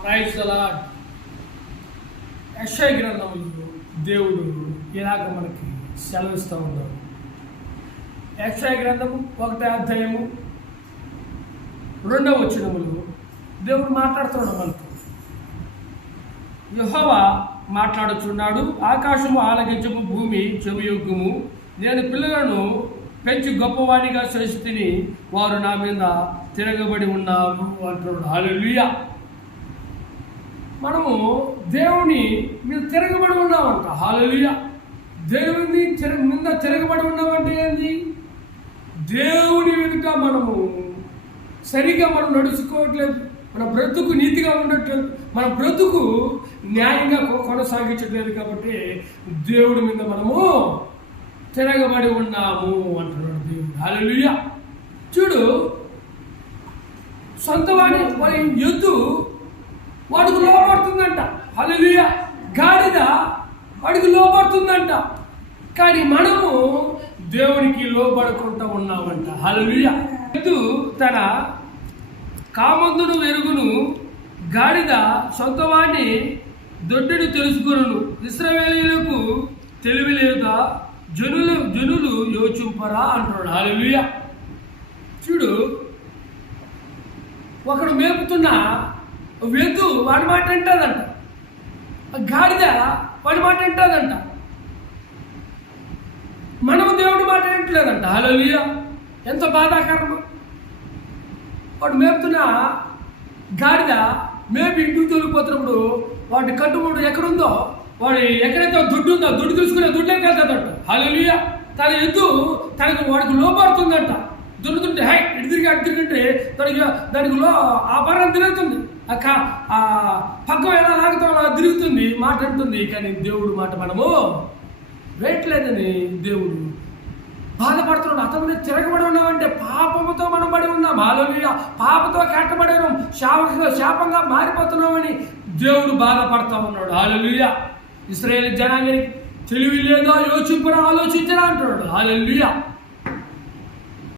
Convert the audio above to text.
Praise the lord. యెషయా గ్రంథంలో దేవుడు ఇలాగ మనకి సెలవిస్తూ ఉన్నాడు. యెషయా గ్రంథము 1వ అధ్యాయము 2వ వచనములో దేవుడు మాట్లాడుతున్నాడు మనతో. యెహోవా మాట్లాడుచున్నాడు, ఆకాశము ఆలకించము, భూమి చెవియొగ్గుము. నేను పిల్లలను పెంచి గొప్పవాడిగా చేసి తిని వారు నా మీద తిరగబడి ఉన్నారు అంటున్నాడు. హల్లెలూయా. మనము దేవుని మీద తిరగబడి ఉన్నామంట. హల్లెలూయా. దేవుని మీద తిరగబడి ఉన్నామంటే ఏంది? దేవుని ఎదుట మనము సరిగా మనం నడుచుకోవట్లేదు, మన బ్రతుకు నీతిగా ఉండట్లేదు, మన బ్రతుకు న్యాయంగా కొనసాగించట్లేదు. కాబట్టి దేవుడి మీద మనము తిరగబడి ఉన్నాము అంటున్నాడు దేవుడు. హల్లెలూయా. చూడు, సొంతవాడి వాడి ఎద్దు వాడికి లోపడుతుందంట. హల్లెలూయా. గాడిద వాడికి లోపడుతుందంట. కానీ మనము దేవునికి లోబడకుండా ఉన్నామంట. హల్లెలూయా. ఎద్దు తన కామందును వెరుగును, గాడిద సొంతవాడిని దొడ్డును తెలుసుకొనును. ఇశ్రాయేలీయులకు తెలివి లేదా? జనులు యోచింపరా అంటున్నాడు. హల్లెలూయా. చూడు, ఒకడు మేపుతున్న వెద్దు వాడి మాట వింటుందంట, గాడిద వాడి మాట వింటుందంట. మనము దేవుడి మాట వింటలేదంట. హల్లెలూయా. ఎంత బాధాకరము. వాడు మేపుతున్న గాడిద మేపి ఇంటికి తోలిపోతున్నప్పుడు వాడి కట్టుబడి ఎక్కడుందో, వాడు ఎక్కడైతే దుడ్డు ఉందో దుడ్డు తీసుకునే దుడ్డులోకి వెళ్తాడంట. హల్లెలూయా. తన ఎద్దు వాడికి లోపడుతుందంట. దున్నుతుంటే హై ఇటు తిరిగి అటు తిరిగింటే దానికి ఆ పరం తిరుగుతుంది, ఆ పక్కం ఎలా లాగుతాం అలా తిరుగుతుంది, మాట అంటుంది. కానీ దేవుడు మాట మనము వేయట్లేదని దేవుడు బాధపడుతున్నాడు. అతను తిరగబడి ఉన్నామంటే పాపముతో మనం పడి ఉన్నాం. హల్లెలూయా. పాపతో కట్టబడి ఉన్నాం, శాపంగా మారిపోతున్నామని దేవుడు బాధపడతా ఉన్నాడు. హల్లెలూయా. ఇశ్రాయేలు జనాంగానికి తెలివి లేదా? యోచింపరా, ఆలోచించరా అంటున్నాడు. హల్లెలూయా.